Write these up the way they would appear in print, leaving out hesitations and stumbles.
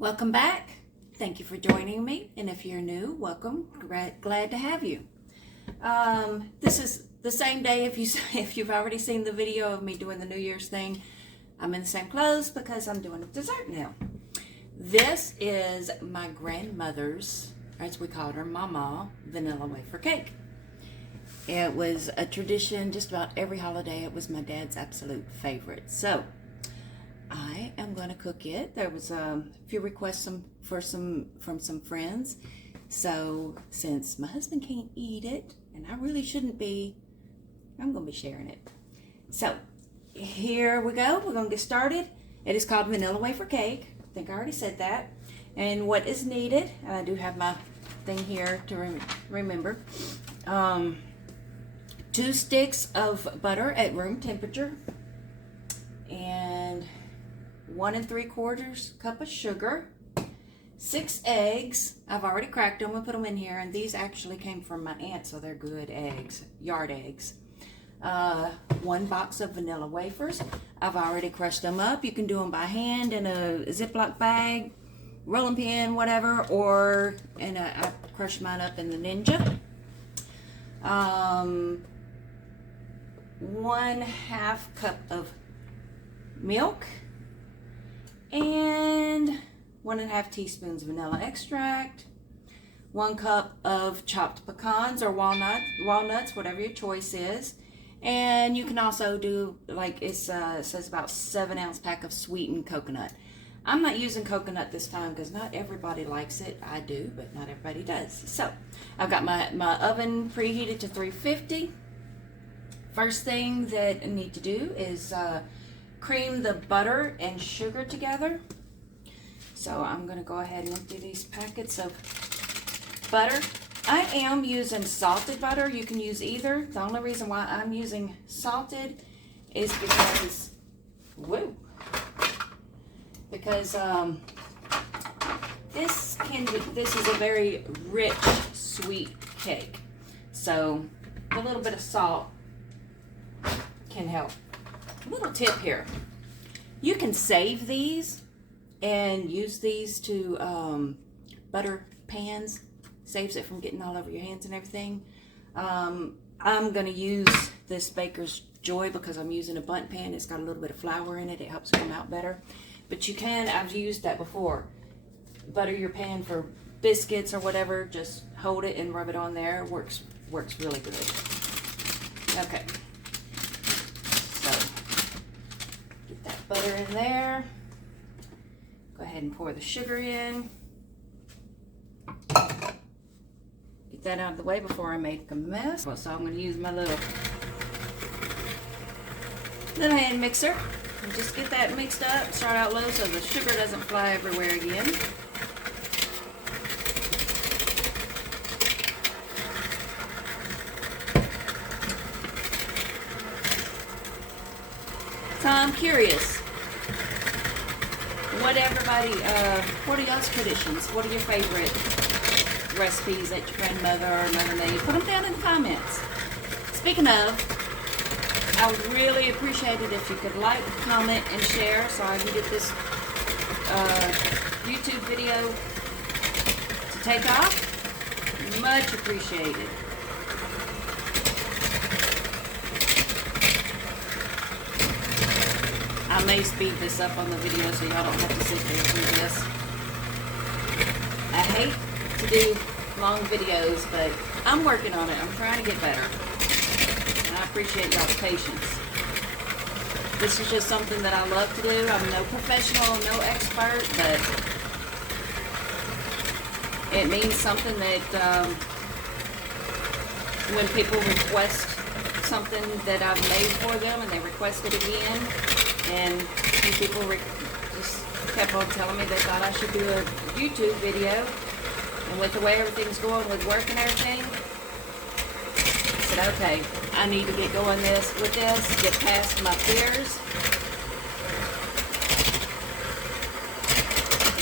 Welcome back. Thank you for joining me. And if you're new, welcome. Glad to have you. This is the same day if you've already seen the video of me doing the New Year's thing. I'm in the same clothes because I'm doing a dessert now. This is my grandmother's, as we called her, Maw Maw, Vanilla Wafer Cake. It was a tradition just about every holiday. It was my dad's absolute favorite. So I am going to cook it. There was a few requests from some friends. So since my husband can't eat it, and I really shouldn't be, I'm going to be sharing it. So here we go. We're going to get started. It is called Vanilla Wafer Cake. I think I already said that. And what is needed, and I do have my thing here to remember. 2 sticks of butter at room temperature. And 1 3/4 cup of sugar, 6 eggs. I've already cracked them and put them in here, and these actually came from my aunt, so they're good eggs, yard eggs. 1 box of vanilla wafers. I've already crushed them up. You can do them by hand in a Ziploc bag, rolling pin, whatever, or I crushed mine up in the Ninja. 1/2 cup of milk. And 1.5 teaspoons vanilla extract, 1 cup of chopped pecans or walnuts, whatever your choice is. And you can also do, like it says, about 7-ounce pack of sweetened coconut. I'm not using coconut this time because not everybody likes it. I do, but not everybody does. So I've got my oven preheated to 350. First thing that I need to do is cream the butter and sugar together. So I'm going to go ahead and empty these packets of butter. I am using salted butter. You can use either. The only reason why I'm using salted is because, this is a very rich, sweet cake. So a little bit of salt can help. Little tip here, you can save these and use these to butter pans. Saves it from getting all over your hands and everything. I'm going to use this Baker's Joy because I'm using a bundt pan. It's got a little bit of flour in it. It helps come out better. But you can, I've used that before. Butter your pan for biscuits or whatever. Just hold it and rub it on there. Works really good. Okay. Butter in there. Go ahead and pour the sugar in. Get that out of the way before I make a mess. So I'm going to use my little hand mixer and just get that mixed up. Start out low so the sugar doesn't fly everywhere again. So I'm curious, what are y'all's traditions? What are your favorite recipes that your grandmother or mother made? Put them down in the comments. Speaking of, I would really appreciate it if you could like, comment, and share so I can get this YouTube video to take off. Much appreciated. I may speed this up on the video so y'all don't have to sit there through this. I hate to do long videos, but I'm working on it. I'm trying to get better. And I appreciate y'all's patience. This is just something that I love to do. I'm no professional, no expert, but it means something that when people request something that I've made for them and they request it again, and people just kept on telling me they thought I should do a YouTube video. And with the way everything's going with work and everything, I said, okay, I need to get going with this, get past my fears,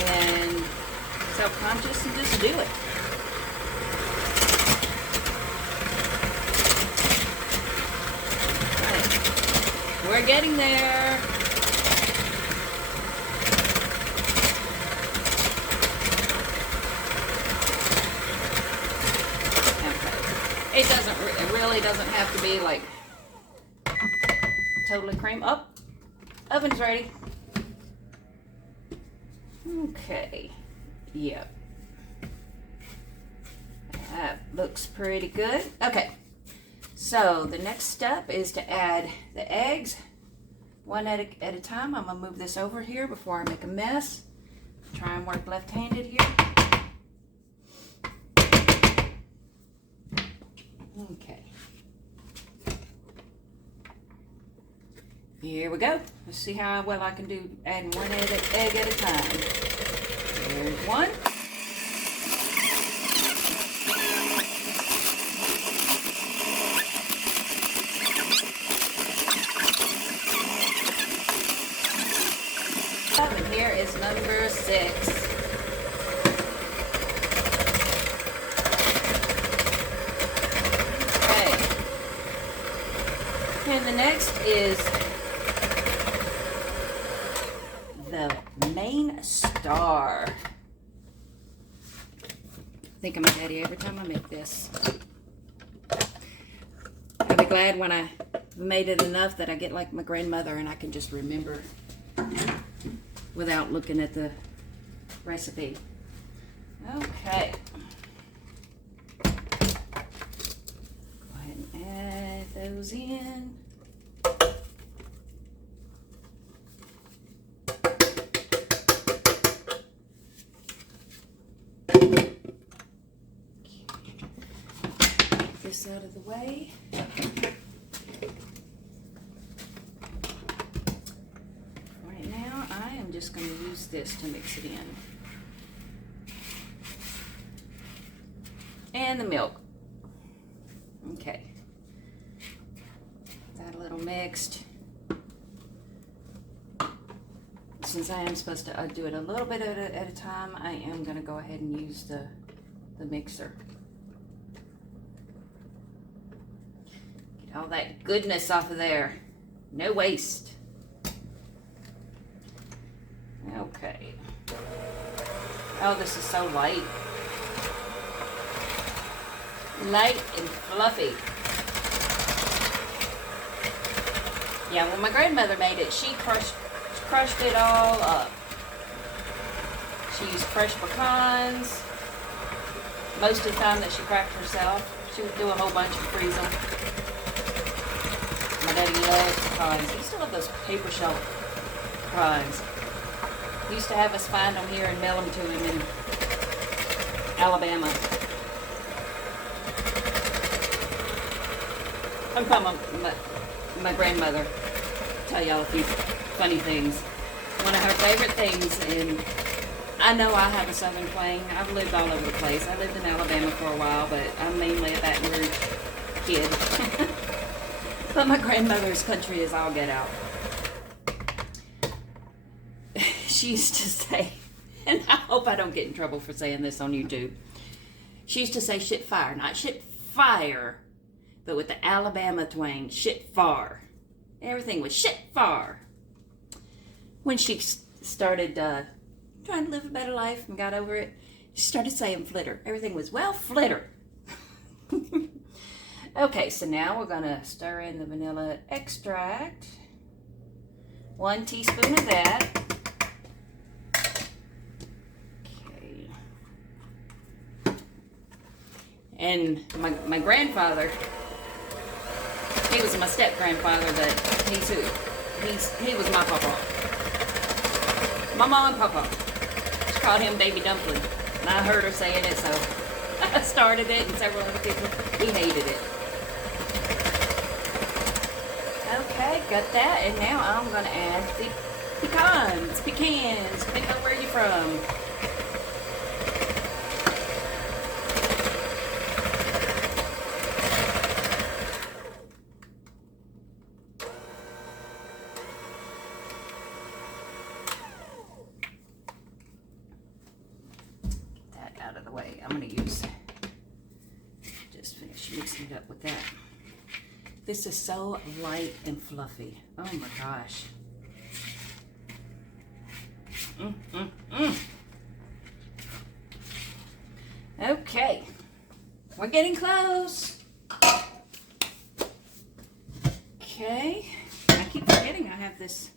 and self-conscious, and just do it. Right. We're getting there. really doesn't have to be like totally cream. Up. Oven's ready. Okay. Yep. That looks pretty good. Okay. So the next step is to add the eggs one at a time. I'm going to move this over here before I make a mess. Try and work left-handed here. Okay. Here we go. Let's see how well I can do adding one egg at a time. There's one. And here is number 6. Okay. And the next is the main star. I think I'm a daddy every time I make this. I'll be glad when I made it enough that I get like my grandmother and I can just remember without looking at the recipe. Okay. Go ahead and add those in. Get this out of the way. I'm just going to use this to mix it in. And the milk. Okay. That a little mixed. Since I am supposed to do it a little bit at a time, I am going to go ahead and use the mixer. Get all that goodness off of there. No waste. Okay. Oh, this is so light. Light and fluffy. Yeah, when my grandmother made it, she crushed it all up. She used fresh pecans. Most of the time that she cracked herself, she would do a whole bunch and freeze them. My daddy loves pecans. He still have those paper shell pecans. He used to have us find them here and mail them to him in Alabama. I'm calling my grandmother. Tell y'all a few funny things. One of her favorite things, and I know I have a southern twang. I've lived all over the place. I lived in Alabama for a while, but I'm mainly a Baton Rouge kid. But my grandmother's country is all get out. She used to say, and I hope I don't get in trouble for saying this on YouTube. She used to say shit fire, not shit fire, but with the Alabama twang, shit far. Everything was shit far. When she started trying to live a better life and got over it, she started saying flitter. Everything was, well, flitter. Okay, so now we're going to stir in the vanilla extract. 1 teaspoon of that. Okay. And my grandfather, he was my step-grandfather, but he was my papa. My mom and papa. She called him Baby Dumpling. And I heard her saying it, so I started it, and several other people, we hated it. Okay, got that, and now I'm going to add the pecans, depending on where you're from. Get that out of the way. I'm going to just finish mixing it up with that. This is so light and fluffy. Oh my gosh. Okay. We're getting close. have this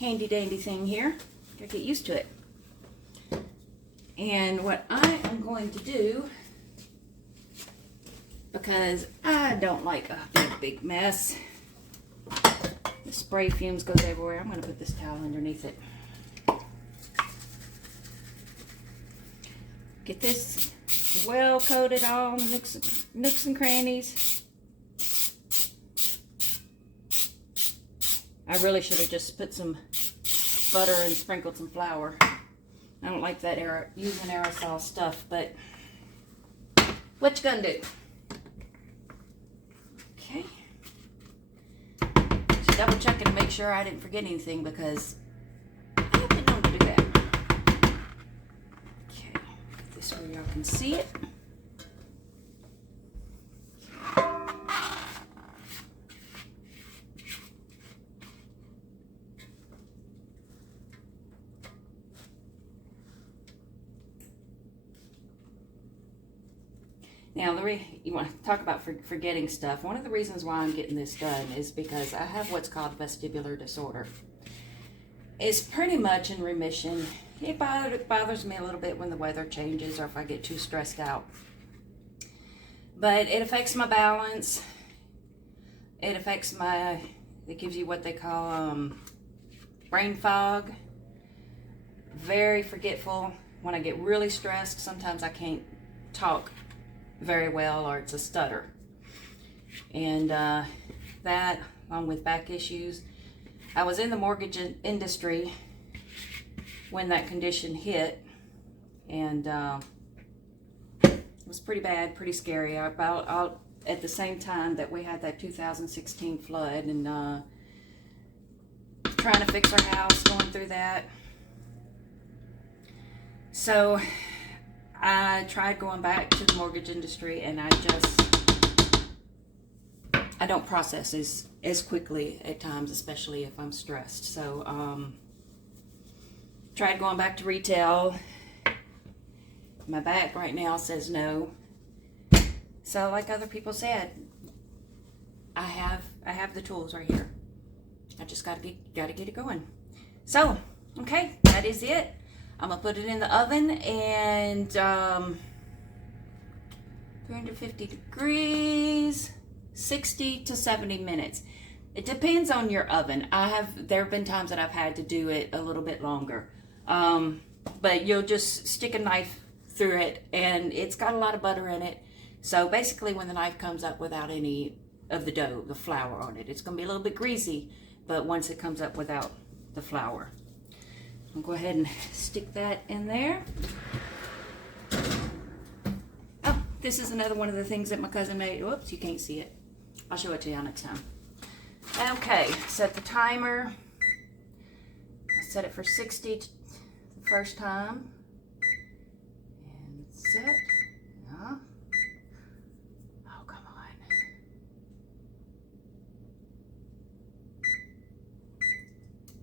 handy dandy thing here. Gotta get used to it. And what I am going to do, because I don't like a big mess, the spray fumes goes everywhere. I'm going to put this towel underneath it. Get this well coated all nooks and crannies. I really should have just put some butter and sprinkled some flour. I don't like that using aerosol stuff, but what you gonna do? Okay. Just double checking to make sure I didn't forget anything, because I have been known to do that. Okay, put this where y'all can see it. Now, you want to talk about forgetting stuff. One of the reasons why I'm getting this done is because I have what's called vestibular disorder. It's pretty much in remission. It bothers me a little bit when the weather changes or if I get too stressed out. But it affects my balance. It affects it gives you what they call brain fog. Very forgetful. When I get really stressed, sometimes I can't talk very well, or it's a stutter. And that, along with back issues. I was in the mortgage industry when that condition hit, and it was pretty bad, pretty scary. About at the same time that we had that 2016 flood, and trying to fix our house, going through that. So I tried going back to the mortgage industry, and I don't process as quickly at times, especially if I'm stressed. So tried going back to retail. My back right now says no. So like other people said, I have the tools right here. I just gotta get it going. So okay, that is it. I'm gonna put it in the oven, and 350 degrees, 60 to 70 minutes. It depends on your oven. There have been times that I've had to do it a little bit longer. But you'll just stick a knife through it, and it's got a lot of butter in it. So basically when the knife comes up without any of the dough, the flour on it, it's gonna be a little bit greasy, but once it comes up without the flour. I'll go ahead and stick that in there. Oh, this is another one of the things that my cousin made. Whoops, you can't see it. I'll show it to you next time. Okay, set the timer. I set it for 60 the first time. And set. Yeah. Oh, come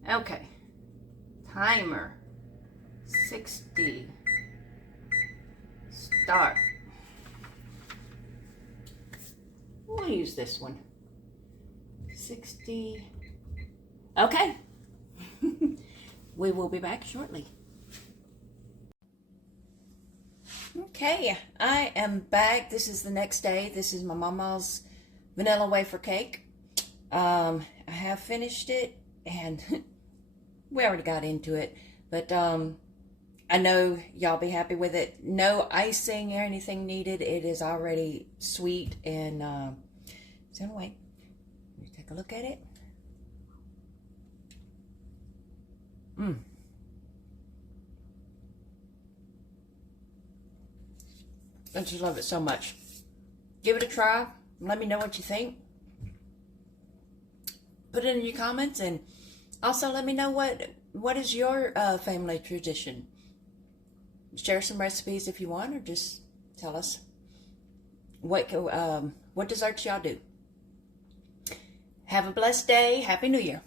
on. Okay. Timer, 60, start. We'll use this one, 60, okay. We will be back shortly. Okay, I am back. This is the next day. This is my Maw Maw's Vanilla Wafer Cake. I have finished it, and we already got into it, but I know y'all be happy with it. No icing or anything needed. It is already sweet, and so anyway, let me take a look at it. I just love it so much. Give it a try. Let me know what you think. Put it in your comments, and also let me know what is your family tradition. Share some recipes if you want, or just tell us what desserts y'all do. Have a blessed day. Happy New Year.